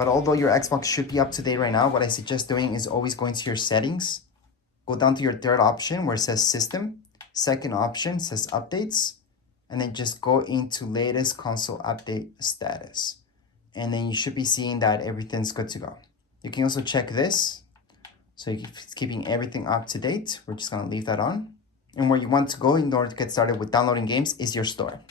But although your Xbox should be up to date right now, what I suggest doing is always going to your settings, go down to your third option where it says system, second option says updates, and then just go into latest console update status. And then you should be seeing that everything's good to go. You can also check this. So it's keeping everything up to date. We're just gonna leave that on. And where you want to go in order to get started with downloading games is your store.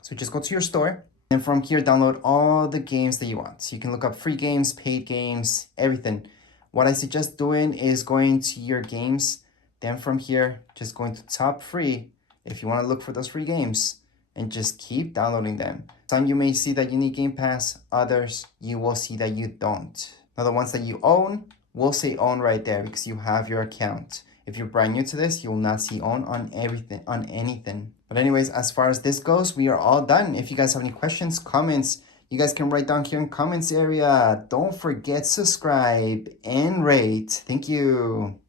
So just go to your store, and from here, download all the games that you want. So you can look up free games, paid games, everything. What I suggest doing is going to your games, then from here, just going to top free if you wanna look for those free games, and just keep downloading them. Some you may see that you need Game Pass, others you will see that you don't. Now the ones that you own will say own right there because you have your account. If you're brand new to this, you will not see own on anything. But anyways, as far as this goes, we are all done. If you guys have any questions, comments, you guys can write down here in comments area. Don't forget subscribe and rate. Thank you.